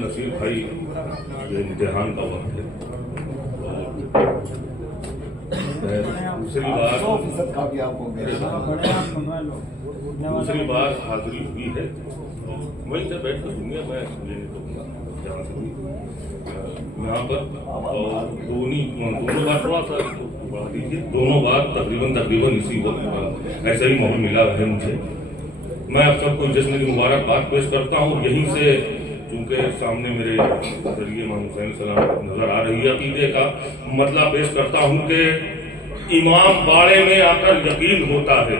नसीर भाई ये इम्तिहान का वक्त है। दूसरी बार हाजिरी हुई है, वहीं से बैठ कर दुनिया मैं लेने दूंगा जहाँ से हुई यहाँ पर। और दोनों बार थोड़ा सा बढ़ा दीजिए, दोनों बार तकरीबन इसी वक्त ऐसा ही माहौल मिला है मुझे। मैं आप सबको जश्न की मुबारकबाद पेश करता हूँ। यहीं से चूँकि सामने मेरे जरिए इमाम हुसैन सलाम नजर आ रही है, अकीदे का मतलब पेश करता हूँ कि इमाम बाड़े में आकर यकीन होता है।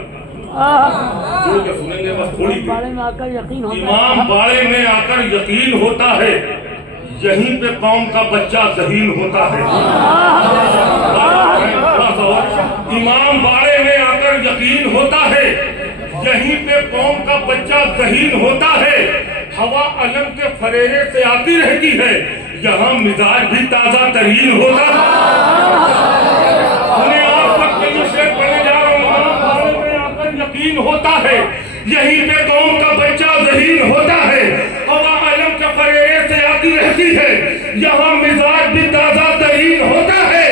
जो कि सुनेंगे बस थोड़ी देर। इमाम बाड़े में आकर यकीन होता है, यहीं पे कौम का बच्चा ज़हीन होता है। इमाम बाड़े में आकर यकीन होता है, यहीं पे कौम का बच्चा ज़हीन होता है। हवा अलम के फरेरे से आती रहती है, यहाँ मिजाज भी ताज़ा तरीन होता है। यकीन होता है, यहीं पे कौम का बच्चा ज़हीन होता है। हवा अलम के फरेरे से आती रहती है, यहाँ मिजाज भी ताज़ा तरीन होता है।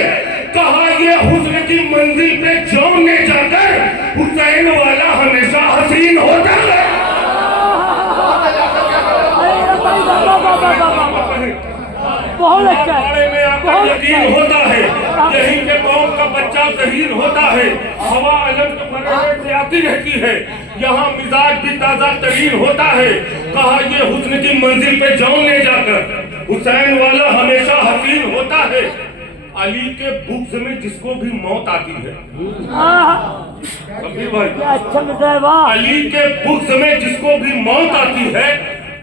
कहा ये हुस्न की मंजिल पे जौने जाकर हुसैन वाला हमेशा हसीन होता है। बहुत अच्छा में आकर यकीन होता है, यहीं के कौम का बच्चा ज़हीन होता है। हवा अलम के फरेरे से आती रहती है, यहाँ मिजाज भी ताज़ा तरीन होता है। कहा ये हुस्न की मंजिल पे जौन ले जाकर हुसैन वाला हमेशा हसीन होता है। अली के बुग़्ज़ में जिसको भी मौत आती है, भाई अली के बुग़्ज़ में जिसको भी मौत आती है,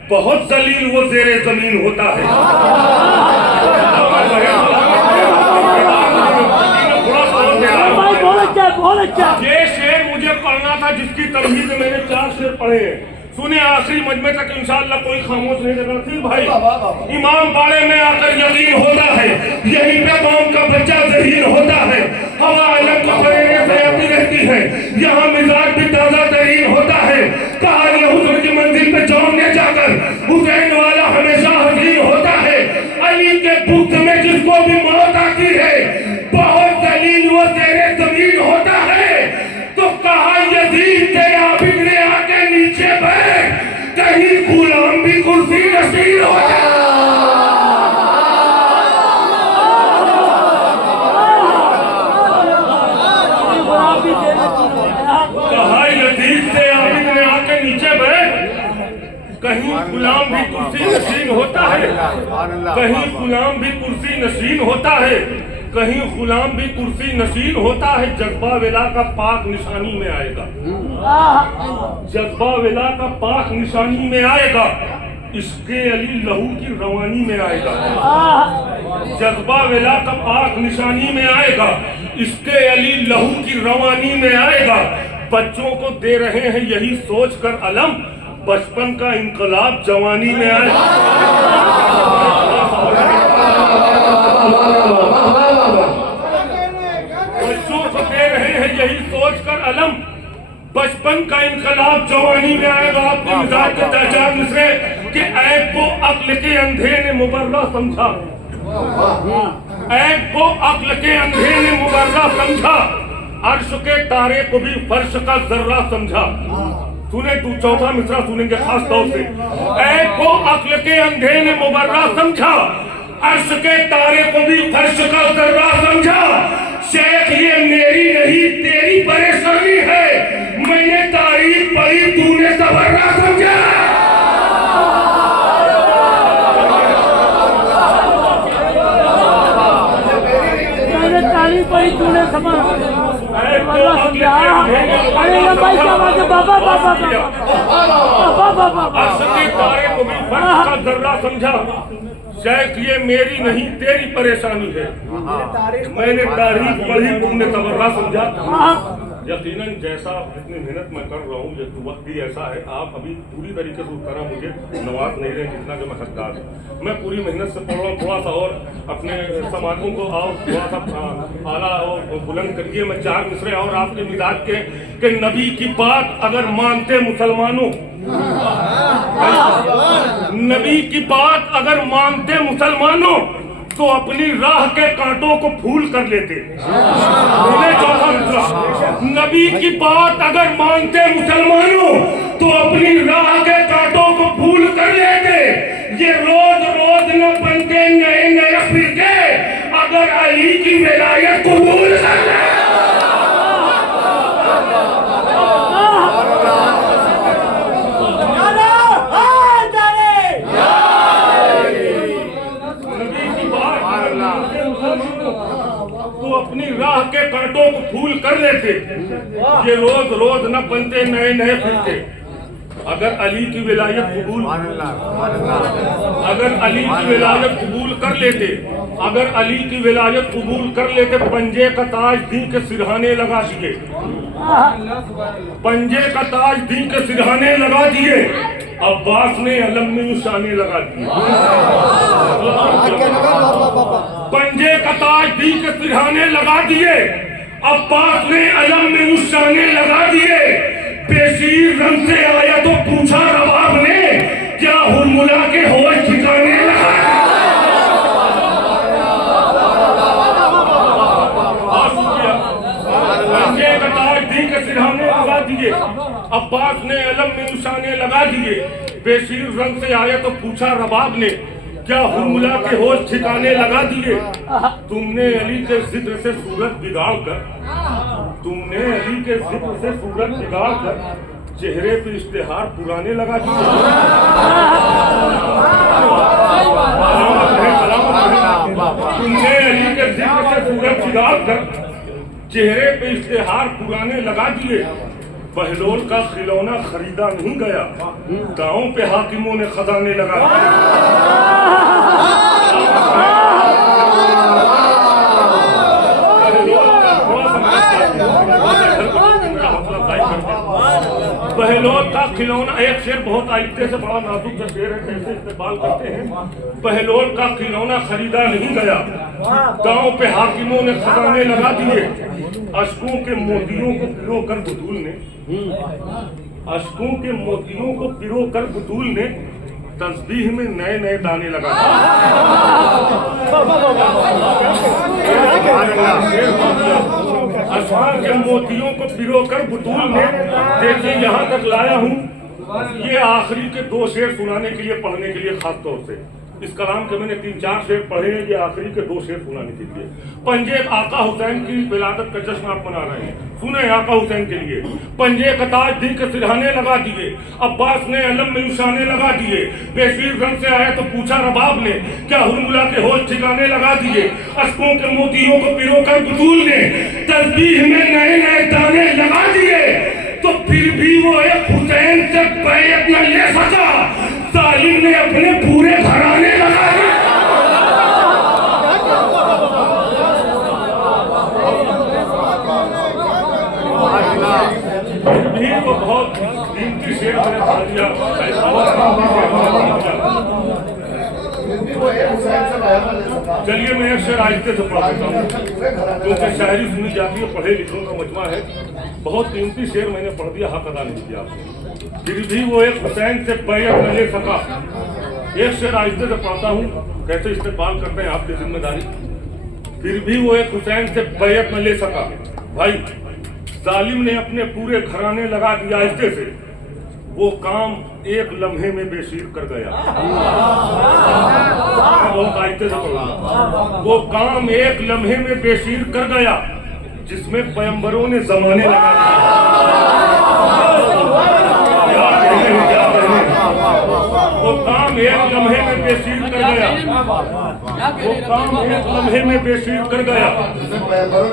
बहुत जलील वो ज़ेरे ज़मीन होता है। ये शेर मुझे पढ़ना था, जिसकी तमहीद मैंने 4 शेर पढ़े हैं। सुने आखिरी मजमे तक इंशाअल्लाह कोई खामोश नहीं रहेगा। नसीर भाई, इमाम बाड़े में आकर यकीन होता है, यहीं पे कौम का बच्चा ज़हीन होता है। हवा अलग को फरेरे से आती रहती है, यहाँ मिजाज भी ताज़ा तरीन होता है। कहा ये हुस्न की मंजिल पे जौने जाकर हुसैन वाला हमेशा हसीन होता है। अली के बुग़्ज़ में जिसको भी मौत आती है, बहुत जलील वो ज़ेरे ज़मीन होता है। तो कहा यजीद तेरे आबिद ने आके नीचे बैठ, कहीं गुलाम भी कुर्सी नशीन हो जाए। कहा यजीद से आबिद ने आके नीचे बैठ, कहीं गुलाम भी कुर्सी नशीन होता है, कहीं गुलाम भी कुर्सी नशीन होता है, कहीं गुलाम भी कुर्सी नशीन होता है। जज्बा विला का पाक निशानी में आएगा, जज्बा विला का पाक निशानी में आएगा। इसके अली लहू की रवानी में आएगा, जज्बा विला का पाक निशानी में आएगा। इसके अली लहू की रवानी में आएगा। बच्चों को दे रहे हैं यही सोच कर अलम, बचपन का इंकलाब जवानी में आएगा। बच्चों को दे रहे हैं यही सोच कर अलम, बचपन का इंकलाब जवानी में आएगा। आपने मिजाज के ताजाब मिसरे कि ऐब को अक्ल के अंधे ने मुबर्रा समझा, ऐब को अक्ल के अंधे ने मुबर्रा समझा। अर्श के तारे को भी फर्श का जर्रा समझा। सुने तू चौथा मिसरा सुनेंगे खास तौर से। ऐब को अक्ल के अंधे ने मुबर्रा समझा, अर्श के तारे को भी फर्श का जर्रा समझा। शेख ये मेरी नहीं तेरी परेशानी है, मैंने तारीफ पढ़ी तूने तबर्रा समझा। मैंने तारीफ पढ़ी तूने समझा। अरे भाई क्या बात है, बाबा बाबा बाबा अर्श के तारे को भी फर्श का जर्रा समझा। शेख ये मेरी नहीं तेरी परेशानी है, मैंने तारीफ पढ़ी तुमने तबर्रा समझा। यकीनन जैसा इतनी मेहनत मैं कर रहा हूँ, ये वक्त भी ऐसा है, आप अभी पूरी तरीके से उस तरह मुझे नवाज नहीं रहे जितना कि मैं हकदार हूँ। मैं पूरी मेहनत से पढ़ रहा हूँ, थोड़ा सा और अपने समाजों को और थोड़ा सा आला और बुलंद करिए। मैं 4 मिसरे और आपके मिजाज के कि नबी की बात अगर मानते मुसलमानों, नबी की बात अगर मानते मुसलमानों तो अपनी राह के कांटों को फूल कर लेते। नबी की बात अगर मानते मुसलमानों तो अपनी राह के कांटों को फूल कर लेते। ये रोज रोज न बनते नए नए फिरके अगर अली की विलायत कबूल कर ले। तो अपनी राह के कांटों को फूल कर लेते। ये रोज रोज न बनते नए नए फिरके अगर अली की विलायत कबूल अगर अली की विलायत कबूल कर लेते। अगर अली की विलायत कबूल कर लेते पंजे का ताज दी के सिरहाने लगा दिए। पंजे का ताज दी के सिरहाने लगा दिए। अब्बास ने अलम में निशाने लगा दिए। पंजे का ताज दी के सिरहाने लगा दिए। अब्बास ने अलम में निशाने लगा दिए। बेशीर रंग से आया तो पूछा रबाब ने क्या हुरमुला के होश ठिकाने लगा। पंजे का ताज दी के सिरहाने लगा दिए। अब्बास ने अलम में निशाने लगा दिए। बेशीर रंग से आया तो पूछा रबाब ने क्या हुरमुला के होश ठिकाने लगा दिए। तुमने अली के जिक्र से सूरत बिगाड़ कर तुमने अली के जिक्र से सूरत बिगाड़ कर चेहरे पे इश्तेहार पुराने लगा दिए। तुमने अली के जिक्र से सूरत बिगाड़ कर चेहरे पे इश्तेहार पुराने लगा दिए। बहलोल का खिलौना खरीदा नहीं गया। गाँव पे हाकिमों ने खजाने लगा बहलोल का खिलौना। एक शेर बहुत आहिस्ते से बड़ा नाजुक सा शेर है, कैसे इस्तेमाल करते हैं। बहलोल का खिलौना खरीदा नहीं गया। गांव पे हाकिमों ने खजाने लगा दिए। अशकों के मोतियों को पिरो कर बुतूल ने अशकों के मोतियों को पिरो कर बुतूल ने तस्बीह में नए नए दाने लगा। अशकों के मोतियों को पिरो कर बुतूल ने देखिए यहाँ तक लाया हूँ। ये आखिरी के 2 शेर सुनाने के लिए पढ़ने के लिए खास तौर से इस कलाम के मैंने 3-4 शेर पढ़े हैं। ये आखिरी के 2 शेर सुनाने के लिए। पंजे आका हुसैन की विलादत का जश्न आप मना रहे हैं। सुने आका हुसैन के लिए। पंजे का ताज दी के सिरहाने लगा दिए। अब्बास ने अलम में निशाने लगा दिए। बेशीर रंग से आया तो पूछा रबाब ने क्या हुरमुला के होश ठिकाने लगा दिए। अशकों के मोतियों को पिरो कर बुतूल ने तस्बीह में नए नए दाने लगा दिए। तो फिर भी वो एक हुसैन से बैयत न ले सका। जालिम ने अपने पूरे घराने लगा दिए। भी वो बहुत कीमती शेर मैंने पढ़ दिया। चलिए मैं एक शेर आहिस्ते से पढ़ देता हूँ क्योंकि शायरी सुनी जाती है, पढ़े लिखों का मजमा है। बहुत कीमती शेर मैंने पढ़ दिया, हक अदा नहीं किया आपने। फिर भी वो एक हुसैन से बैयत न ले सका। एक शेर आहिस्ते से पढ़ता हूँ, कैसे इस्तेमाल करते हैं आपकी जिम्मेदारी। फिर भी वो एक हुसैन से बैयत न ले सका। भाई जालिम ने अपने पूरे घराने लगा दिया आहिस्ते से। वो काम एक लम्हे में बेशीर कर गया। बहुत आहिस्ते से पढ़ूंगा। वो काम एक लम्हे में बेशीर कर गया जिसमें पैगंबरों ने जमाने लगा वो काम एक लम्हे में बेशीर कर गया। वो काम एक लम्हे में बेशीर कर गया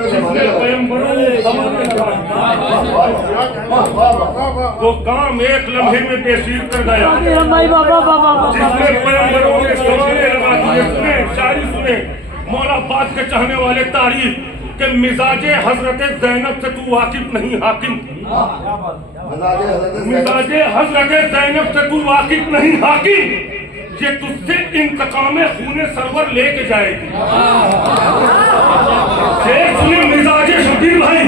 जिसने पैगंबरों ने जमाने वो काम एक लम्हे में बेशीर कर गया जिसने पैगंबरों ने जमाने लगा दिए। सुने शायरी सुने मौला बात के चाहने वाले तारीफ के मिजाजे हजरत ज़ैनब से तू वाकिफ नहीं हाकिम। मिजाजे हजरत ज़ैनब से तू वाकिफ नहीं हाकिम। ये तुझसे इंतकाम खूने सरवर लेके जाएगी। सुने मिजाजे शबीर भाई,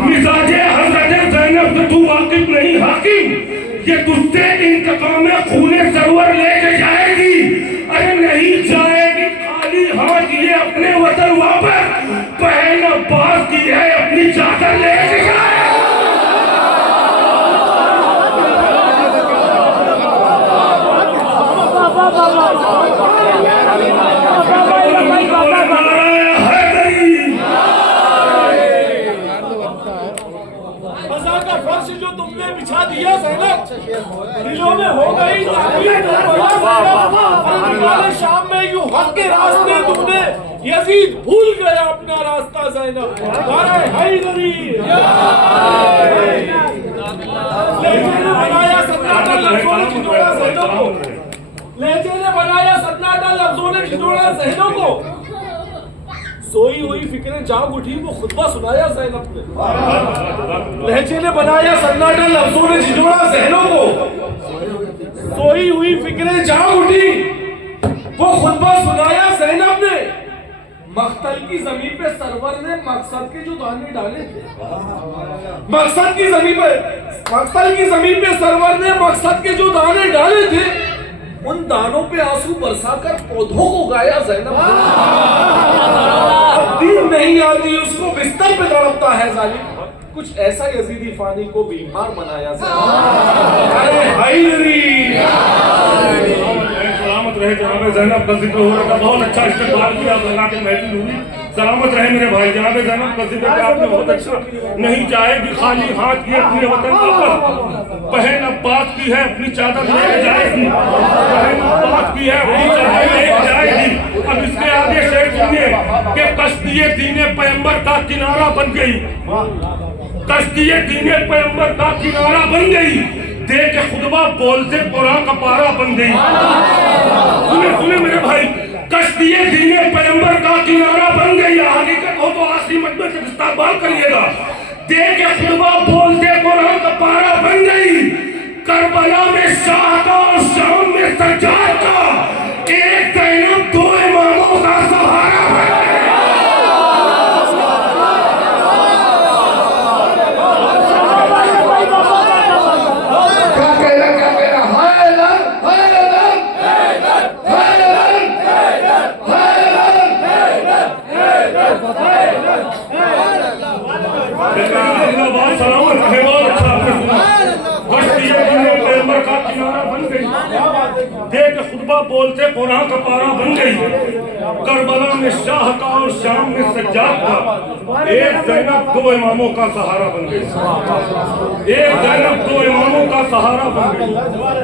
मिजाजे हजरत ज़ैनब से तू वाकिफ नहीं हाकिम। ये तुझसे इंतकाम खूने पैगंबर लेके जाएगी, अरे नहीं जाएगी खाली हाथ ये अपने वतन वापस। बहन अब्बास की है अपनी चादर लेके जाए। जो तुमने बिछा दिया दिलों में हो गई शाम में यूं हक के रास्ते तुमने यजीद भूल गया अपना रास्ता ज़ैनब। हैदरी बनाया सन्नाटा लफ्जों ने खिंचोड़ा ज़ैनब को। लहजे ने बनाया सन्नाटा लफ्जों ने खिंचोड़ा ज़ैनब को। सोई हुई फिक्रें जाग उठी वो खुतबा सुनाया ज़ैनब ने। लहजे ने बनाया सन्नाटा लफ्जों ने झिझोड़ा ज़हनों को। सोई हुई फिक्रें जाग उठी वो खुतबा सुनाया ज़ैनब ने। मख्तल की जमीन पे सरवर ने मकसद के जो दाने डाले थे, मकसद की जमीन पे, मख्तल की जमीन पे सरवर ने मकसद के जो दाने डाले थे, उन दानों पे आंसू बरसाकर पौधों को गाया ज़ैनब। नींद नहीं आती उसको बिस्तर पे तड़पता है जालिम। कुछ ऐसा यजीदी फानी को बीमार बनाया सलामत रहे जनाब ज़ैनब का जिक्र हो रहा था। बहुत अच्छा इस्तेमाल किया के महफिल हुई। सलामत रहे मेरे भाई जनाब ज़ैनब का जिक्र आपने बहुत अच्छा। नहीं जाएगी खाली हाथ ये अपने वतन वापस। बहन अब्बास की है अपनी चादर लेके जाएगी। बहन अब्बास की है अपनी चादर लेके जाएगी। अब इसके आगे शेर सुनिए कि कश्तिये दीने पैगंबर का किनारा बन गई। कश्तिये दीने पैगंबर का किनारा बन गई। दे के खुतबा बोलते कुरान का पारा बन गई। सुने सुने मेरे भाई, कश्तिये दीने पैगंबर का किनारा बन गई। हकीकत हो तो आखिरी मजमे से इस्तेमाल करिएगा। दे के खुतबा बोलते कुरान का पारा बन गई। करबला में शाह का और शाम में सज्जाद का, एक ज़ैनब दो इमामों का सहारा है। खुतबा बोलते कुरान का पारा बन गई। करबला में शाह का और शाम में सज्जाद का, एक ज़ैनब दो इमामों का सहारा बन गई। एक ज़ैनब दो इमामों का सहारा बन गई।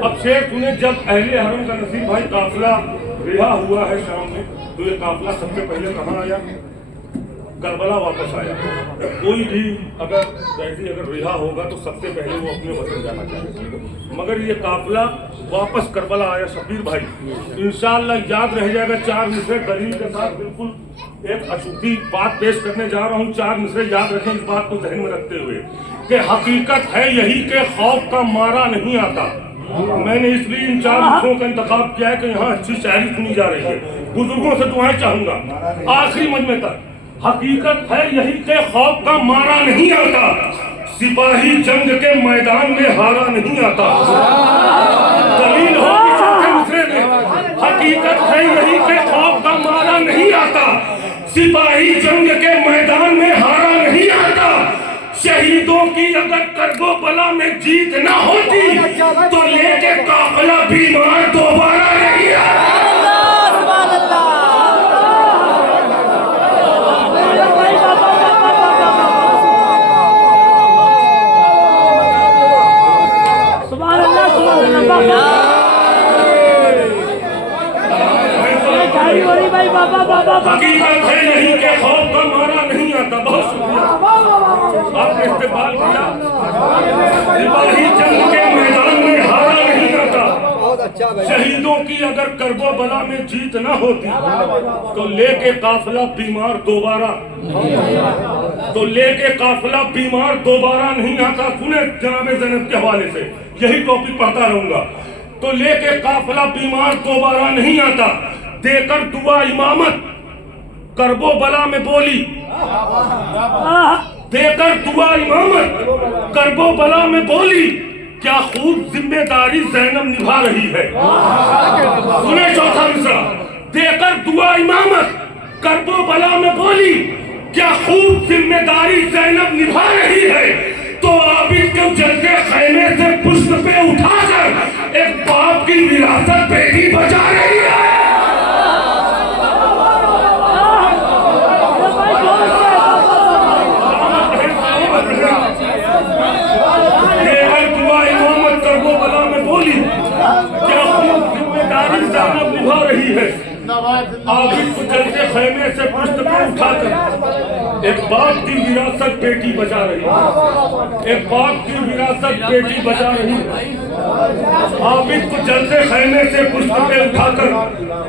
अब शेर सुने, जब अहले हरम का नसीब भाई काफिला रिहा हुआ है शाम में, तो ये काफिला सबसे पहले कहाँ आया? करबला वापस आया। कोई भी अगर कैदी अगर रिहा होगा तो सबसे पहले वो अपने वतन जाना चाहेगा, मगर ये काफिला वापस करबला आया। शबीर भाई इंशाअल्लाह याद रह जाएगा। 4 मिसरे दलील के साथ बिल्कुल एक अछूती बात पेश करने जा रहा हूँ। 4 मिसरे याद रखें इस बात को ध्यान में रखते हुए कि हकीकत है यही के खौफ का मारा नहीं आता। मैंने इसलिए इन 4 मिसरों का इंतखाब किया है कि यहाँ अच्छी शायरी सुनी जा रही है। बुजुर्गों से दुआएं चाहूंगा आखिरी मजमे तक। हकीकत है यही के खौफ का मारा नहीं आता। सिपाही जंग के मैदान में हारा नहीं आता। दलील होगी चौथे मिसरे में। हकीकत है यही के खौफ का मारा नहीं आता। सिपाही जंग के मैदान में हारा नहीं आता। शहीदों की अगर करबला में जीत ना होती तो लेके काफिला बीमार दोबारा नहीं आता। हकीकत है यही के खौफ का मारा नहीं आता। बहुत शुक्रिया आपने इस्तेमाल किया। सिपाही जंग के मैदान में हारा नहीं आता। शहीदों की अगर करबला में जीत ना होती तो लेके काफिला बीमार दोबारा, तो लेके काफिला बीमार दोबारा नहीं आता। सुने जनाब ज़ैनब के हवाले से यही टॉपिक पढ़ता रहूंगा। तो लेके काफिला बीमार दोबारा नहीं आता। देकर दुआ इमामत करबो बला में बोली। देकर दुआ इमामत करबो बला में बोली क्या खूब जिम्मेदारी ज़ैनब निभा रही है। सुने चौथा मिसरा, देकर दुआ इमामत करबो बला में बोली, क्या खूब जिम्मेदारी ज़ैनब निभा रही है। तो आबिद को जलते खैमे से पुष्ट पे उठाकर एक बाप की विरासत बेटी बचा रही है। निभा रही है। आबिद को जलते खैमे से पुष्ट पर उठाकर एक बाप की विरासत बेटी बचा रही है। एक बाप की विरासत बेटी बचा रही है। आबिद को जलते खैमे से पुष्ट पे उठाकर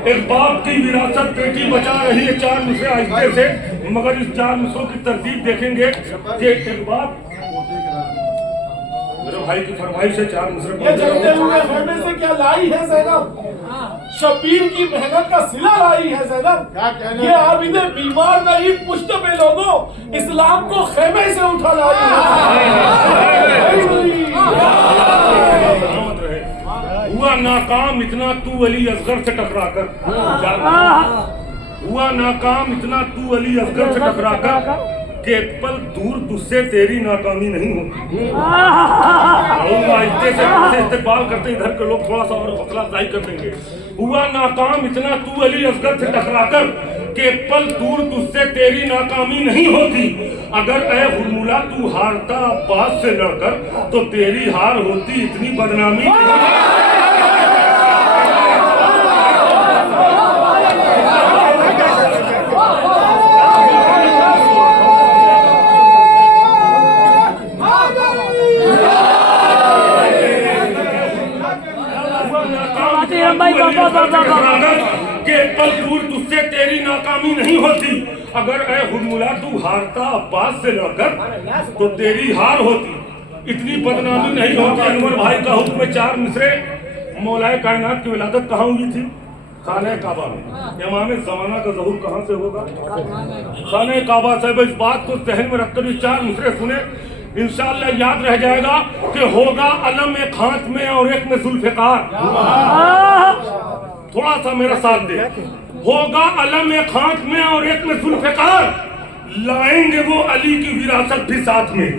एक बाप की विरासत बेटी बचा रही है। 4 मिसरे आहिस्ते से, मगर इस 4 मिसरों की तरतीब देखेंगे कि एक बाप, मेरे भाई की फरमाइश है 4 मिसरे ये जलते हुए खैमे से क्या लाई है ज़ैनब? शबीर की मेहनत का सिला लाई है ज़ैनब। ये आबिदे बीमार नहीं, पुष्ट पे लोगों इस्लाम को खैमे से उठा लाई है। हुआ नाकाम इतना तू अली असगर से टकराकर, हुआ नाकाम इतना तू अली असगर से टकराकर कि एक पल दूर तुझसे तेरी नाकामी नहीं होती। से इस्तेमाल करते इधर के लोग थोड़ा सा और हौसला अफजाई कर देंगे। हुआ नाकाम इतना तू अली असगर से टकराकर कि एक पल दूर तुझसे तेरी नाकामी नहीं होती। अगर ऐ हुर्मुला तू हारता अब्बास से लड़कर तो तेरी हार होती इतनी बदनामी। के पल दूर तुझसे तेरी नाकामी नहीं होती। अगर ऐ हुर्मुला तू हारता अब्बास से लड़कर तो तेरी हार होती इतनी बदनामी नहीं होती। अनवर भाई का हुक्म 4 मिसरे। मौलाए कायनात की विलादत कहाँ हुई थी? खाने काबा में। इमाम ज़माना का ज़हूर कहाँ से होगा? खाने काबा से। इस बात को जहन में रखकर 4 मिसरे सुने, इंशाअल्लाह याद रह जाएगा कि होगा अलम एक हाथ में और एक में जुल्फ़िकार। थोड़ा सा मेरा साथ दे। होगा अलम एक हाथ में और एक में जुल्फ़िकार, लाएंगे वो अली की विरासत भी साथ में।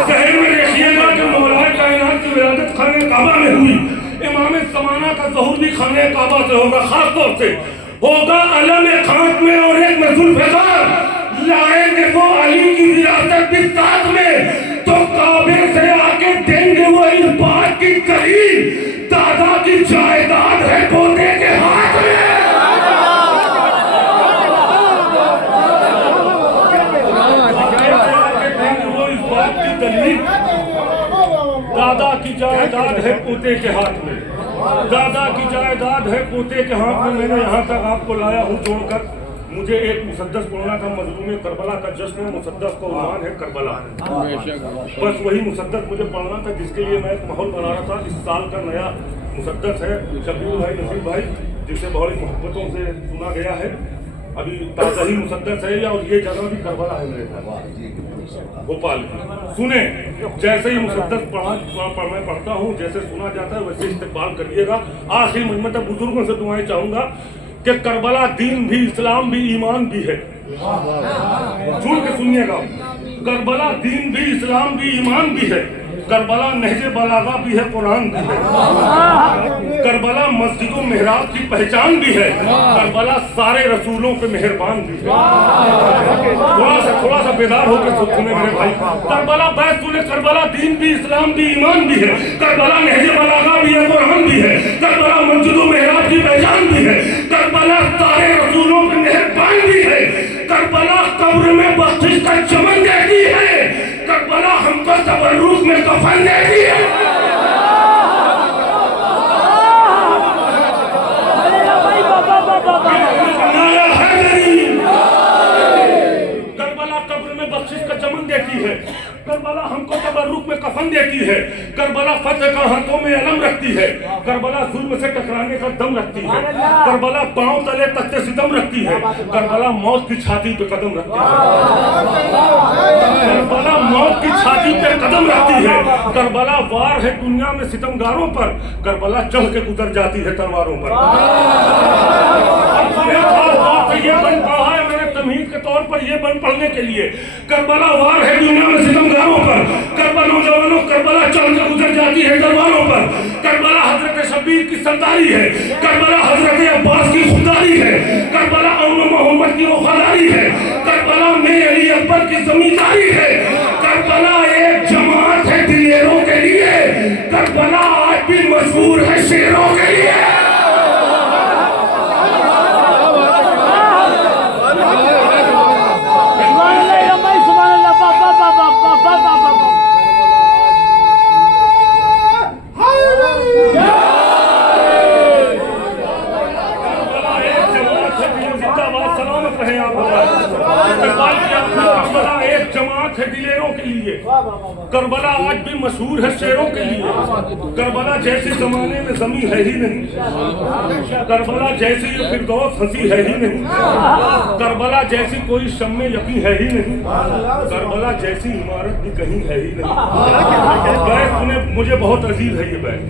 जहन में रखिएगा कि मौलाए कायनात की विरासत खाने काबा में हुई। इमाम ज़माना का ज़हूर भी खाने काबा से होगा। खास तौर से होगा अलम एक हाथ में और एक में जुल्फ़िकार, लाएंगे वो अली की विरासत भी साथ में। तो काबे से आके देंगे वो इस बात की करीब, दादा की जायदाद है पोते के हाथ में। वो इस बात की दलील, दादा की जायदाद है पोते के हाथ में। दादा की जायदाद है पोते के हाथ में। मैंने यहाँ तक आपको लाया हूँ जोड़कर। मुझे एक मुसद्दस पढ़ना था, मजलूम करबला का जश्न है। मुसद्दस का उन्वान है करबला। बस वही मुसद्दस मुझे पढ़ना था जिसके लिए मैं एक माहौल बना रहा था। इस साल का नया मुसद्दस है शबीर भाई, नसीर भाई, जिसे बड़ी मोहब्बतों से सुना गया है। अभी ताज़ा ही मुसद्दस है और ये जगह भी करबला है मेरे ख्याल भोपाल की। सुने, जैसे ही मुसद्दस मैं पढ़ता हूँ, जैसे सुना जाता है वैसे इस्तेमाल करिएगा। आखिरी मजमत बुजुर्गों से दुआएं चाहूँगा कि करबला दीन भी, इस्लाम भी, ईमान भी है। सुन के सुनिएगा, करबला दीन भी, इस्लाम भी, ईमान भी है। करबला नहजे बलागा भी है, कुरान भी है। करबला मस्जिदों मेहराब की पहचान भी है। करबला सारे रसूलों पे मेहरबान भी है। थोड़ा सा बेदार होकर सुने मेरे भाई। करबला बैत सुने, करबला दीन भी, इस्लाम भी, ईमान भी है। करबला नहजे बलागा भी है, कुरान भी है। करबला मस्जिदों मेहराब की पहचान भी है। करबला सारे रसूलों पे मेहरबान भी है। करबला कब्र में बख्शिश का चमन देती है। करबला हमको तबर्रुक में कफन देती है। करबला कब्र में बख्शिश का चमन देती है। करबला हमको तबर्रुक में कफन देती है। करबला फतेह का हाथों में अलम रखती है, करबला जुल्म से टकराने का दम रखती है, करबला पांव तले तख्ते सितम रखती है, करबला मौत की छाती पे कदम रखती है, करबला मौत की छाती पे कदम रखती है, करबला वार है दुनिया में सितमगारों पर, करबला चढ़ के गुजर जाती है तलवारों पर। ये बन पढ़ा है मैंने तमहीद के तौर पर, ये बन पढ़ने के लिए, करबला वार है दुनिया में सितमगारों पर, करबला नौजवानों करबला चढ़ के गुजर जाती है तलवारों पर, करबला हजरत शब्बीर की सरदारी है, करबला हजरत अब्बास की खुदारी है, करबला अमन मोहम्मद की वफादारी है, करबला में अली अकबर की जमींदारी है, करबला एक जमात है दिलेरों के लिए, करबला आज भी मशहूर है शेरों के लिए। करबला एक जमात है दिलेरों के लिए, करबला आज भी मशहूर है शेरों के लिए, करबला जैसे जमाने में जमी है ही नहीं, करबला जैसी ये फिरदौस हंसी है ही नहीं, करबला जैसी कोई शम्मे यकी है ही नहीं, करबला जैसी इमारत भी कहीं है ही नहीं। बैत सुने, मुझे बहुत अजीज है ये बैत।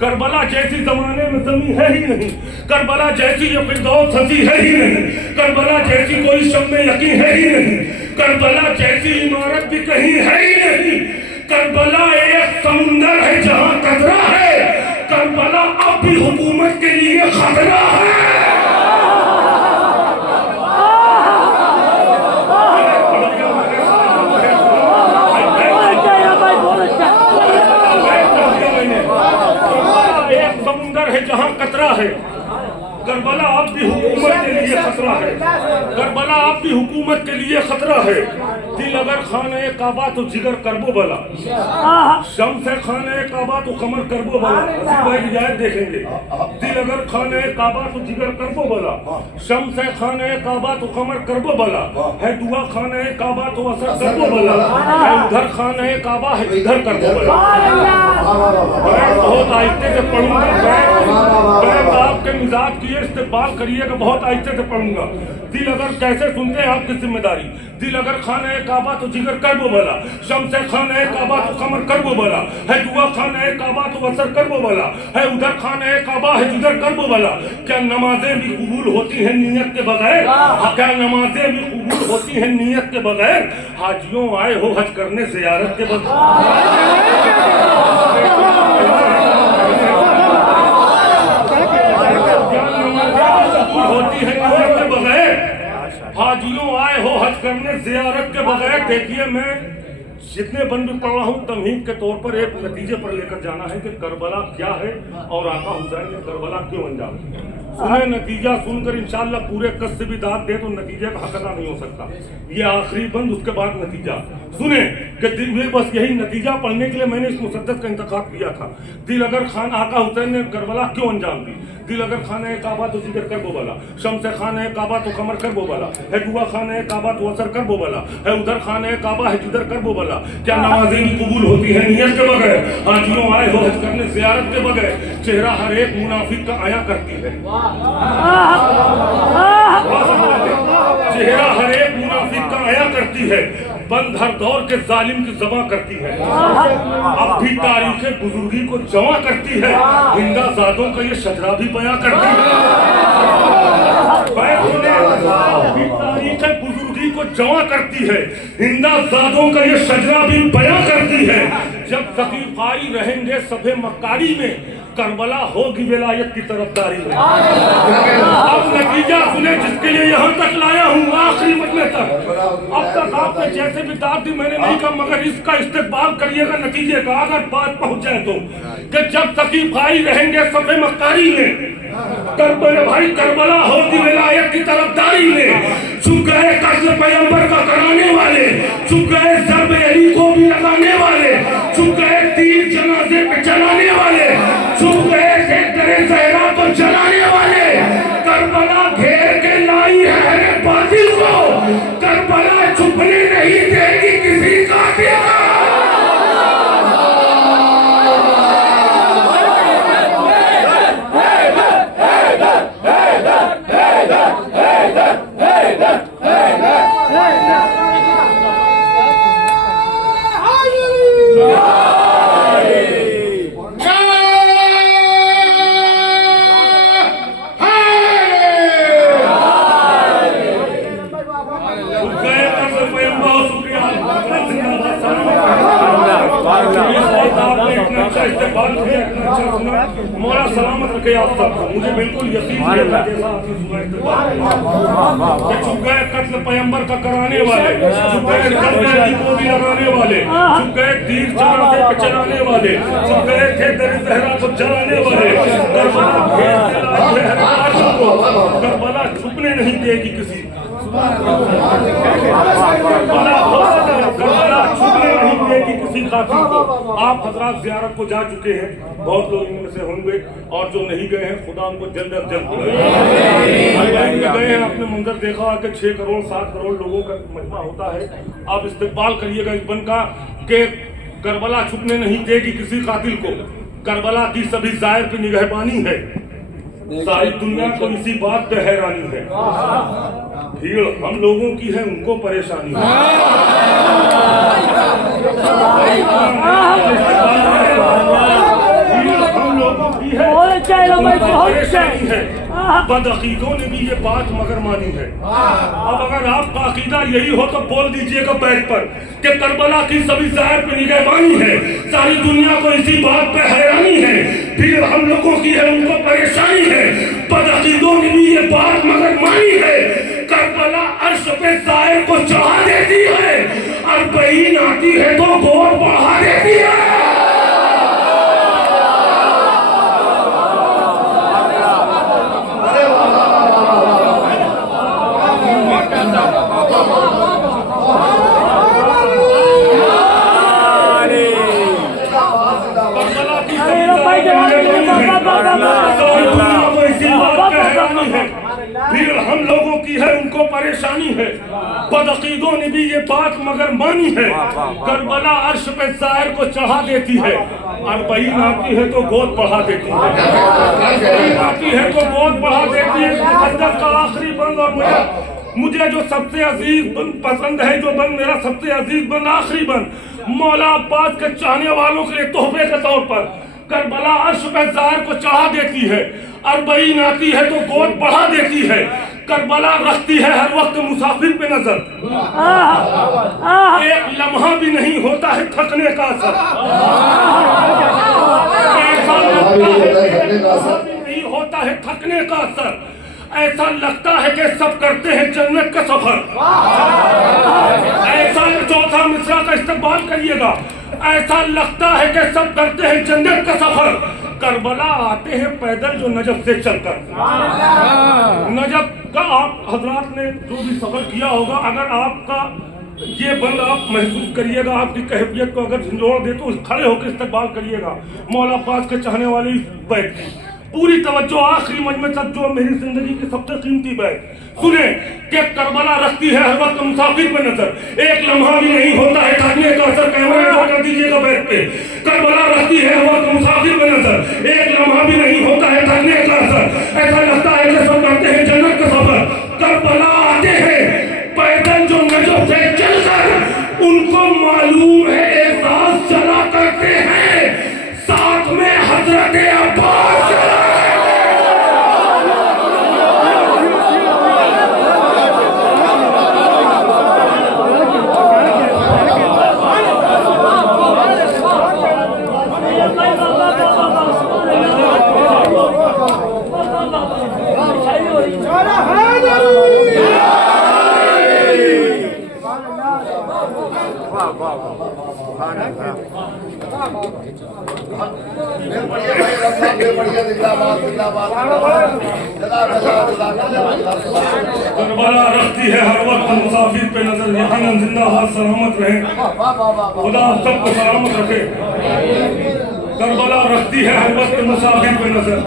करबला जैसी जमाने में जमी है ही नहीं, करबला जैसी ये फिरदौस हंसी है ही नहीं, करबला जैसी कोई शम्मे यकी है ही नहीं, करबला जैसी इमारत भी कहीं है ही नहीं, करबला एक समुंदर है जहां कतरा है, करबला अब भी हुकूमत के लिए खतरा है। एक समुंदर है जहां कतरा है, करबला अब भी हुकूमत के लिए खतरा है, करबला अब भी हुकूमत के लिए खतरा है। दिल अगर खाने काबा तो जिगर करबो बला, शम्स खाने काबा तो कमर करबो बला। भाई रियायत देखेंगे, दिल अगर खाने काबा तो जिगर करबो बला, शम्स खाने काबा तो कमर करबो बला, है दुआ खाने काबा तो असर करबो बला, है उधर खाने काबा है इधर करबो बला। मैं बहुत आहिस्ते से पढ़ूंगा, मैं आपके मिजाज की इस्तेमाल करिएगा, बहुत आहिस्ते से पढ़ूंगा। दिल अगर कैसे सुनते हैं आपकी जिम्मेदारी, दिल अगर खाने काबा तो जिगर करबो बला, शम्स खाने काबा तो कमर करबो बला, है दुआ खाने काबा तो असर करबो बला, है उधर खाने काबा है जिधर करबो बला। क्या नमाजें भी कबूल होती हैं नियत के बगैर, क्या नमाजें भी कबूल होती हैं नियत के बगैर, हाजियों आए हो हज करने ज़ियारत के बगैर। होती है नियत के बगैर, हाजियों आए हो हज करने ज़ियारत के बगैर। देखिए, मैं जितने बन भी पढ़ रहा हूँ तमहीद के तौर पर एक नतीजे पर लेकर जाना है कि करबला क्या है और आका हुसैन ने करबला क्यों अंजाम दिया। सुने, नतीजा सुनकर इंशाअल्लाह पूरे कस से भी दाद दे तो नतीजे का हक अदा नहीं हो सकता। ये आखिरी बंद, उसके बाद नतीजा सुने कि बस यही नतीजा पढ़ने के लिए मैंने इस मुसद्दस का इंतखाब किया था। दिल अगर खान आका हुसैन ने करबला क्यों अंजाम दी। दिल अगर खाने काबा तो जिगर कर बो बला, शम्स खाने काबा तो कमर कर बो बला, है दुआ खाने काबा तो असर कर बो बला, है उधर खाने काबा है जिधर कर बो बला। क्या नमाजें भी कबूल होती है नियत के बगैर, हाजियों आए हो हज करने ज़ियारत के बगैर। चेहरा हर एक मुनाफिक का आया करती है, चेहरा हर एक मुनाफिक का आया करती है, बंद हर दौर के जालिम की जमा करती है। अब भी तारीख बुजुर्गी को जमा करती है, हिंदा जादों का ये शजरा भी बयां करती है। तारीख बुजुर्गी को जमा करती है, हिंदा जादों का ये शजरा भी बयां करती है। जब सकीफाई रहेंगे सभे मक्कारी में, करबला होगी विलायत की तरफदारी में। अब नतीजा सुने जिसके लिए यहाँ तक लाया हूँ, आखिरी मजमे तक। अब तक आपने जैसे भी दाद दी मैंने नहीं कहा, मगर इसका इस्तेमाल करिएगा नतीजे का, अगर बात पहुंच जाए तो, कि जब सकीफाई रहेंगे सभे मक्कारी में, करबला भाई करबला होगी विलायत की तरफदारी में। चुप गए कत्ल पैगंबर का कराने वाले, चुप गए ज़र्ब अली को भी लगाने वाले, चुप गए तीर जनाजे पे चलाने वाले, चुप गए सेक्टर ज़हरा को जलाने वाले। करबला घेर के लाई है बातिल को, करबला छुपने नहीं देगी किसी कातिल को। मौला सलामत रखे आप सबको। मुझे बिल्कुल यकीन है जैसा आपने सुना कि छुप गए कत्ल पैगंबर का कराने वाले, छुप गए कलमे की गोली लगाने वाले, छुप गए तीर चलाते पे चलाने वाले, छुप गए थे दर सहरा को जलाने वाले। करबला छुपने नहीं देगी किसी, करबला छुपने नहीं देगी किसी कातिल को। आप हजरात ज़ियारत को जा चुके हैं, बहुत लोग इनमें से होंगे, और जो नहीं गए हैं खुदा उनको जल्द अज जल्द गए हैं। आपने मंजर देखा कि 6 करोड़ 7 करोड़ लोगों का मजमा होता है। आप इस्तेमाल करिएगा इस बन का कि करबला छुपने नहीं देगी किसी कातिल को। करबला की सभी जाहिर पे निगहबानी है, सारी दुनिया को इसी बात पे हैरानी है। भीड़ हम लोगों की है, उनको परेशानी है। हम लोगों की है, परेशानी है। बदअकीदों ने भी ये बात मगर मानी है। अब अगर आपका अकीदा यही हो तो बोल दीजिएगा बैठ पर कि करबला की सभी जाहिर पे निगहबानी है, सारी दुनिया को इसी बात पे हैरानी है। भीड़ हम लोगों की है, उनको परेशानी है। बदअकीदों ने भी ये बात मगर मानी है। करबला अर्श पे जाहिर को चढ़ा देती है, और बहीन आती है तो गोद बढ़ा देती है। भीड़ हम लोगों की है, उनको परेशानी है। बदअकीदों ने भी ये बात मगर मानी है। करबला अर्श पे जाहिर को चढ़ा देती है, और बहीन आती है तो गोद बढ़ा देती है। आती है तो गोद बढ़ा देती है। मुक़द्दस का आखिरी बंद, और मुझे जो सबसे अजीज बंद पसंद है, जो बंद मेरा सबसे अजीज बंद आखिरी बंद, मौला अब्बास के चाहने वालों के लिए तोहफे के तौर पर करबला अर्श पे जाहिर को चढ़ा देती है, अरबईन आती है तो गोद बढ़ा देती है। करबला रखती है हर वक्त मुसाफिर पे नजर, एक लम्हा भी नहीं होता है थकने का असर। ऐसा लगता है नहीं होता है थकने का असर। ऐसा लगता है कि सब करते हैं जन्नत का सफर। ऐसा चौथा मिसरा का इस्तेमाल करिएगा। ऐसा लगता है कि सब करते हैं जन्नत का सफर। करबला आते हैं पैदल जो नजफ से चलकर। नजफ का आप हजरात ने जो भी सफर किया होगा, अगर आपका ये बंद आप महसूस करिएगा, आपकी कैफियत को अगर झंझोड़ दे तो खड़े होकर इस्तेमाल करिएगा। मौला अब्बास के चाहने वाले बैठ पूरी तवज्जो आखिरी मजमे तक, जो मेरी जिंदगी की सबसे कीमती बैठ सुने कि करबला रखती है हर वक्त मुसाफिर पे नजर, एक लम्हा भी नहीं होता है थकने का असर। कैमरा कर दीजिएगा बैठ पे। करबला रखती है हर वक्त मुसाफिर पे नजर, एक लम्हा भी नहीं होता है थकने का असर। ऐसा लगता है कि सब करते हैं जन्नत का सफर। करबला आते हैं पैदल जो नजफ से चलकर, उनको मालूम है एहसास चला करते हैं, साथ में हजरत अब्बास चला। करबला रखती है हर वक्त मुसाफिर पे नजर, यकीनन जिंदाबाद सलामत रहे, खुदा सबको सलामत रखे। करबला रखती है हर वक्त मुसाफिर पे नजर।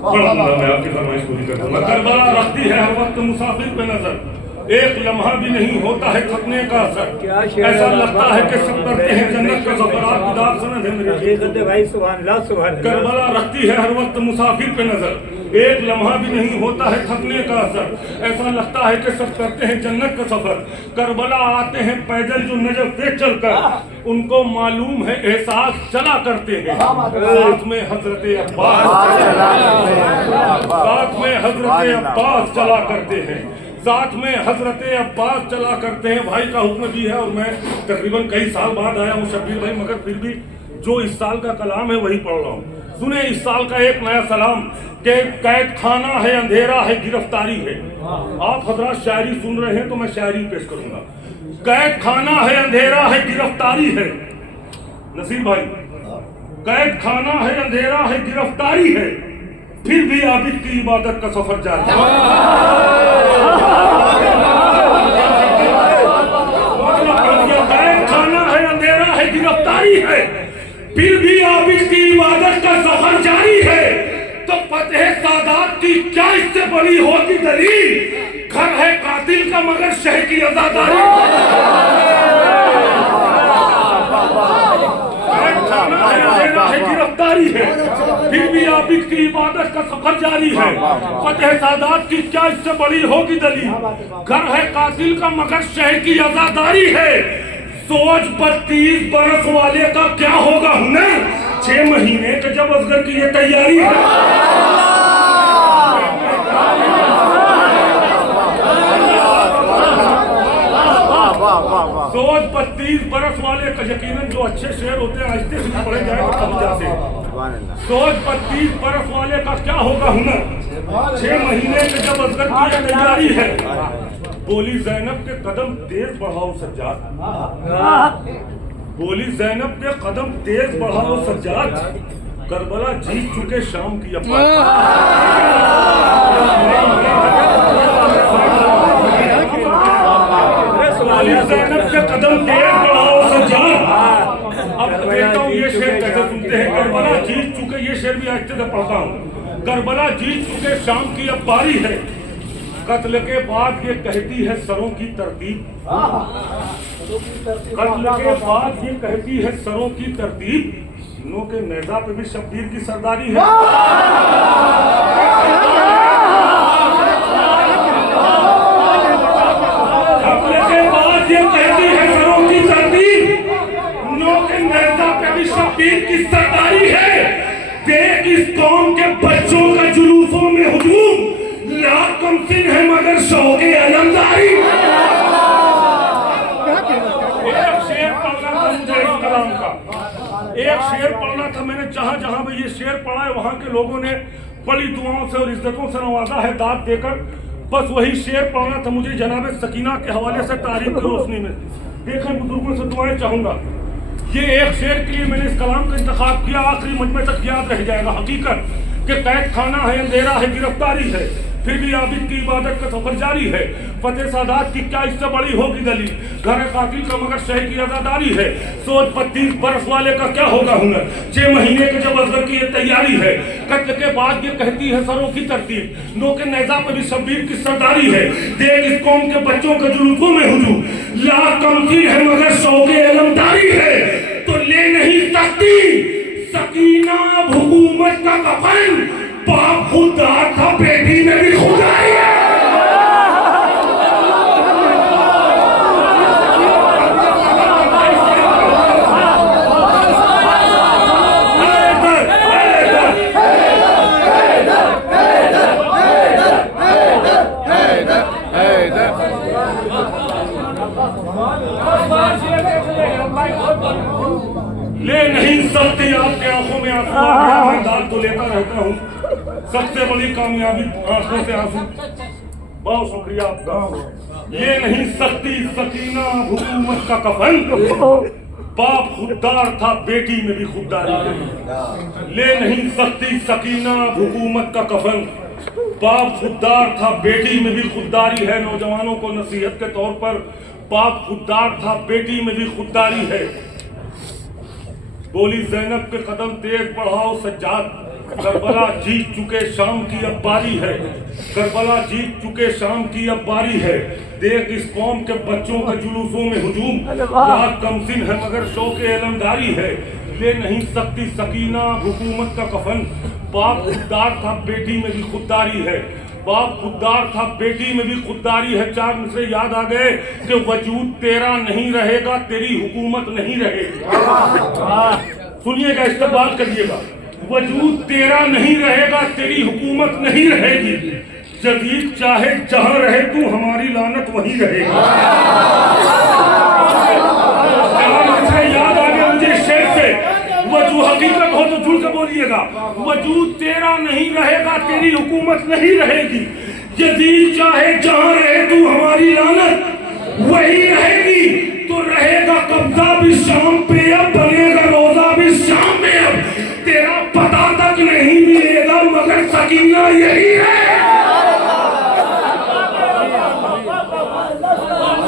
मैं आपकी फरमाइश पूरी कर दूंगा। करबला रखती है हर वक्त मुसाफिर पे नजर, एक लम्हा भी नहीं होता है थकने का असर। ऐसा लगता है कि सब करते हैं जन्नत का सफर। आप खुदा सुन है मेरे भाई, सुभान अल्लाह सुभान अल्लाह। करबला रखती है हर वक्त मुसाफिर पे नजर, एक लम्हा भी नहीं होता है थकने का असर। ऐसा लगता है कि सब करते हैं जन्नत का सफर। करबला आते हैं पैदल जो नजफ से चलकर, उनको मालूम है एहसास चला करते हैं, साथ में हजरत अब्बास, साथ में हजरत अब्बास चला करते हैं, साथ में हजरत अब्बास चला करते हैं। भाई का हुक्म भी है, और मैं तकरीबन कई साल बाद आया हूँ शब्बीर भाई, मगर फिर भी जो इस साल का कलाम है वही पढ़ रहा हूँ। सुने इस साल का एक नया सलाम के कैद खाना है, अंधेरा है, गिरफ्तारी है। आप हजरात शायरी सुन रहे हैं तो मैं शायरी पेश करूंगा। कैद खाना है, अंधेरा है, गिरफ्तारी है। नसीर भाई, कैद खाना है, अंधेरा है, गिरफ्तारी है, फिर भी आबिद की इबादत का सफर जारी है। कैद खाना है, अंधेरा है, गिरफ्तारी है, फिर भी आबिद की इबादत का सफर जारी है। तो फतेह सादात की क्या इससे बड़ी होगी दलील? घर है कातिल का मगर शह की आजादारी। गिरफ्तारी है, फिर भी आबिद की इबादत का सफर जारी है। फतेह सादात की क्या इससे बड़ी होगी दलील? घर है कातिल का मगर शह की आजादारी है। सोच 32 बरस वाले का क्या होगा हुनर? 6 महीने के जब असगर की ये तैयारी है। सोच 32 बरस वाले का, यकीनन जो अच्छे शेर होते हैं आहिस्ते से पढ़े जाए तो समझ जाते हैं। सोच 32 बरस वाले का क्या होगा हुनर? 6 महीने के जब असगर की ये तैयारी है। बोली ज़ैनब के कदम तेज बढ़ाओ सज्जाद, बोली ज़ैनब के कदम तेज बढ़ाओ सज्जाद, करबला जीत चुके शाम की अब्बा। बोली ज़ैनब के कदम तेज बढ़ाओ सज्जाद। अब देखता हूँ ये शेर कैसे सुनते हैं। करबला जीत चुके, ये शेर भी आहिस्ते से पढ़ता हूँ। करबला जीत चुके शाम की अब बारी है, कत्ल के बाद ये कहती है सरों की तरतीब। कत्ल के बाद ये कहती है सरों की तरतीब। नो के नेजा पे भी शब्बीर की सरदारी है। कत्ल के बाद ये कहती है सरों की तरतीब। नो के नेजा पे भी शब्बीर की सरदारी है। देख इस कौम के बच्चों का जुलूसों में हुजूम, लाख कमसिन है मगर शौके अलमदारी। एक शेर पढ़ना था मुझे इस कलाम का, एक शेर पढ़ना था मैंने। जहां जहां भी ये शेर पढ़ा है वहां के लोगों ने बड़ी दुआओं से और इज्जतों से नवाजा है, दाद देकर। बस वही शेर पढ़ना था मुझे जनाब सकीना के हवाले से तारीफ की रोशनी में। देखें बुजुर्गों से दुआएं चाहूंगा। ये एक शेर के लिए मैंने इस कलाम का इंतखाब किया, आखिरी मजमे तक याद रह जाएगा। हकीकत कि कैद खाना है, अंधेरा है, गिरफ्तारी है, फिर भी आबिद की इबादत का सफर जारी है। फतेह सादात की क्या इससे बड़ी होगी दलील? घर कातिल का मगर शह की आजादारी है। सोच 32 बरस वाले का क्या होगा हुनर? 6 महीने के जब असगर की ये तैयारी है। कत्ल के बाद ये कहती है सरों की तरतीब। नो के नेजा पे भी शब्बीर की सरदारी है। देख इस कौम के बच्चों के जुलूसों में हुजूम, लाख कमसिन है मगर शौके अलमदारी है। तो ले नहीं सकती सकीना हुकूमत का कफन, बाप खुददार था बेटी में भी खुदाई है। ले नहीं सकती आपके आंखों में आंसू, मैं दाद तो लेता रहता हूँ। सबसे बड़ी कामयाबी आंखों से आंसू। बहुत शुक्रिया आपका। ये नहीं सकती सकीना हुकूमत का कफन, बाप खुददार था बेटी में भी खुददारी है। ले नहीं सकती सकीना हुकूमत का कफन, बाप खुददार था बेटी में भी खुददारी है। नौजवानों को नसीहत के तौर पर, बाप खुददार था बेटी में भी खुददारी है। बोली ज़ैनब के कदम तेज बढ़ाओ सज्जाद, करबला जीत चुके शाम की अब बारी है। करबला जीत चुके शाम की अब बारी है। देख इस कौम के बच्चों के जुलूसों में हुजूम, लाख कमसिन है मगर शौके अलमदारी है। ले नहीं सकती सकीना हुकूमत का कफन, बाप खुददार था बेटी में भी खुददारी है। बाप खुददार था बेटी में भी खुददारी है। 4 मिसरे याद आ गए कि वजूद तेरा नहीं रहेगा, तेरी हुकूमत नहीं रहेगी। सुनिएगा, इस्तेमाल करिएगा। वजूद तेरा नहीं रहेगा, तेरी हुकूमत नहीं रहेगी। जदीद चाहे जहां रहे तू, हमारी लानत वहीं रहेगी। याद आ गया मुझे शेर से, जो हकीकत हो तो जुड़ के बोलिएगा। वजूद तेरा नहीं रहेगा, तेरी हुकूमत नहीं रहेगी। यजीद चाहे जहां रहे तू हमारी लानत वही रहेगी। तो रहेगा कब्जा भी शाम पे, अब बनेगा रोजा भी शाम में। अब तेरा पता तक नहीं मिलेगा मगर सकीना यही है।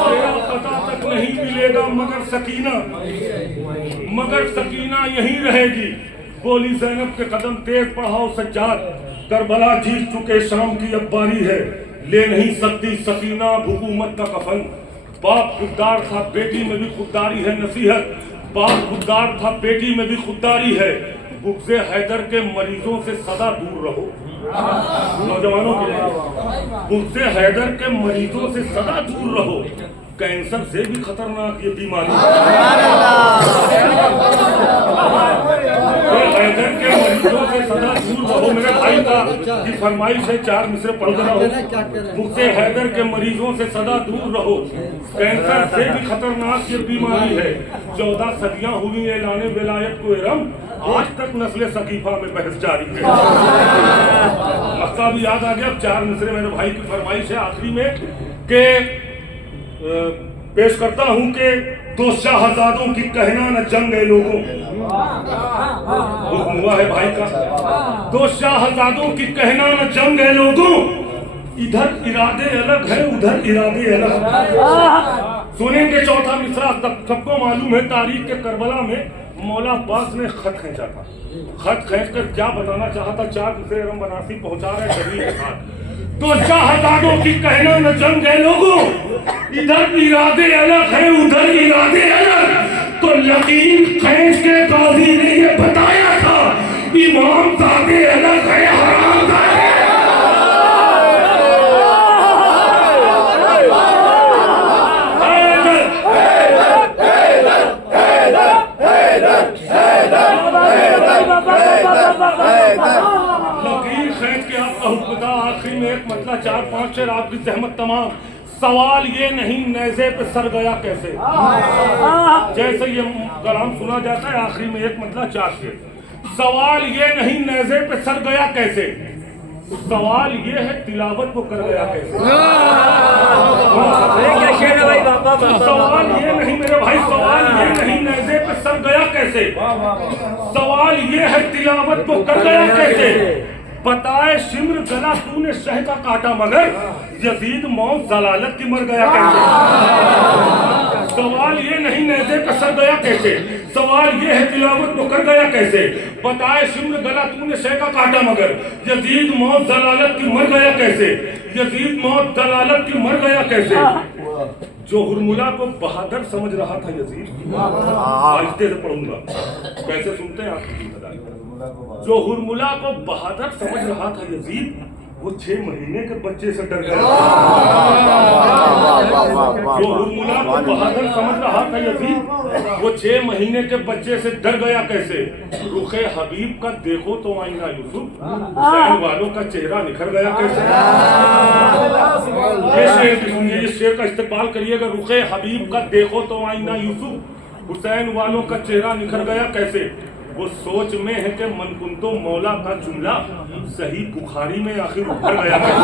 तेरा पता तक नहीं मिलेगा मगर सकीना यही रहेगी। बोली ज़ैनब के कदम तेज बढ़ाओ सज्जाद, करबला जीत चुके शाम की अब बारी है। ले नहीं सकती सकीना हुकूमत का कफन। बाप खुददार था बेटी में भी खुददारी है नसीहत। बाप खुददार था बेटी में भी खुददारी है। बुग़्ज़े हैदर के मरीजों से सदा दूर रहो। नौजवानों के लिए बुग़्ज़े हैदर के मरीजों से सदा दूर रहो। कैंसर से भी खतरनाक ये बीमारी हैदर के मरीजों से सदा दूर रहो। मेरे भाई का की फरमाइश है, 4 मिसरे पढ़ रहो। मुझसे हैदर के मरीजों से सदा दूर रहो। कैंसर से भी खतरनाक ये बीमारी है। 14 सदियां हुई ऐलाने विलायत को इरम, आज तक नस्ल सकीफा में बहस जारी है। मक्का भी याद आ गया। अब 4 मिसरे मेरे भाई की फरमाइश है आखिरी में के पेश करता हूं कि 2 शाहजादों की कहना न जंग है लोगों। हुआ है भाई का। 2 शाहजादों की कहना न जंग है लोगों। इधर इरादे अलग है उधर इरादे अलग। सुनेंगे चौथा मिसरा। सबको मालूम है तारीख के करबला में मौला अब्बास ने खत खींचा था। खत खींच कर क्या बताना चाहता, 4 मिसरे रम बनासी पहुंचा रहे शरीर के साथ। 2 शाहजादों की कहना न जंग है लोगों। इधर इरादे अलग है उधर इरादे अलग। तो यकीन खींच के काजी ने ये बताया था, इमाम ज़ादे अलग है हराम ज़ादे। आखिरी में एक मतलब 4-5 शेर आपकी जहमत तमाम। सवाल ये नहीं नेज़े पे सर गया कैसे। जैसे ये कलाम सुना जाता है आखिरी में एक मतलब 4 शेर। सवाल ये नहीं नेज़े पे सर गया कैसे, सवाल ये है तिलावत को कर गया कैसे। सवाल ये नहीं मेरे भाई, सवाल ये नहीं नेज़े पे सर गया कैसे, सवाल ये है तिलावत को कर गया कैसे। बताए शिम्र गला तूने शह का काटा मगर यजीद मौत जलालत की मर गया कैसे। सवाल ये नहीं नेज़े पे सर गया कैसे, सवाल ये है तिलावत को कर गया कैसे। बताए शिम्र गला तूने शह का काटा मगर यजीद मौत जलालत की मर गया कैसे। यजीद मौत जलालत की मर गया कैसे। जो हुरमुला को बहादुर समझ रहा था यजीद, आहिस्ते से पढ़ूंगा कैसे सुनते हैं आपकी जिम्मेदारी। जो हुरमुला को बहादुर समझ रहा था यजीद, वो 6 महीने के बच्चे से डर गया। जो हुरमुला को बहादुर समझ रहा था यजीद, वो 6 महीने के बच्चे से डर गया कैसे। रुखे हबीब का देखो तो आईना यूसुफ, हुसैन वालों का चेहरा निखर गया कैसे। ये शेर भी सुनिए, इस शेर का इस्तेमाल करिएगा। रुखे हबीब का देखो तो आईना यूसुफ, हुसैन वालों का चेहरा निखर गया कैसे। वो सोच में है कि मनकुंतो मौला का जुमला सही बुखारी में आखिर उभर गया कैसे।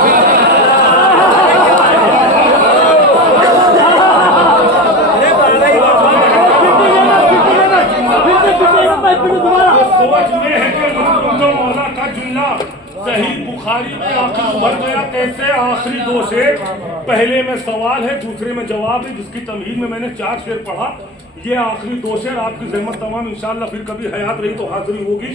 सोच में है कि मनकुंतो मौला का जुमला सही बुखारी में आखिर उभर गया कैसे। आखिरी 2 शेर, पहले में सवाल है दूसरे में जवाब है, जिसकी तमहीद में मैंने 4 शेर पढ़ा। ये आखिरी 2 शेर आपकी ज़हमत तमाम इंशाअल्लाह फिर कभी हयात रही तो हाजिरी होगी।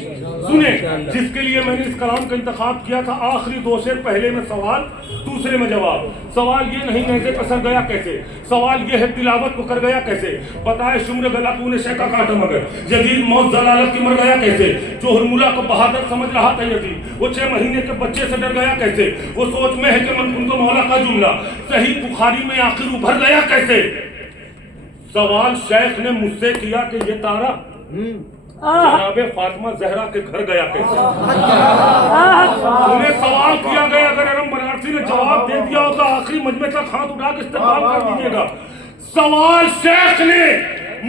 सुने, जिसके लिए मैंने इस कलाम का इंतखाब किया था। आखिरी 2 शेर, पहले में सवाल दूसरे में जवाब। सवाल ये नहीं नेज़े पे सर गया कैसे, सवाल ये है तिलावत को कर गया कैसे। बताए शुम्र गला तूने शह का काटा मगर यजीद मौत जलालत की मर गया कैसे। जो हुरमुला को बहादुर समझ रहा था यजीद, वो 6 महीने के बच्चे से डर गया कैसे। वो सोच में है कि मनकुंतो मौला का जुमला सही बुखारी में आखिर उभर गया कैसे। सवाल शेख ने मुझसे किया कि ये तारा जनाबे फातिमा जहरा के घर गया कैसे। उन्हें सवाल किया गया, अगर अरम बनारसी ने जवाब दे दिया हो तो आखिरी मजमे तक हाथ उठा के इस्तेमाल कर दीजिएगा। सवाल शेख ने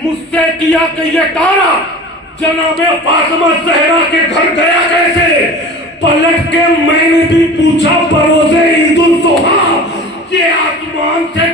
मुझसे किया कि ये तारा जनाबे फातिमा ज़हरा के घर गया कैसे? पलट के मैंने भी पूछा बरोज़े ईद उल जुहा, ये आसमान से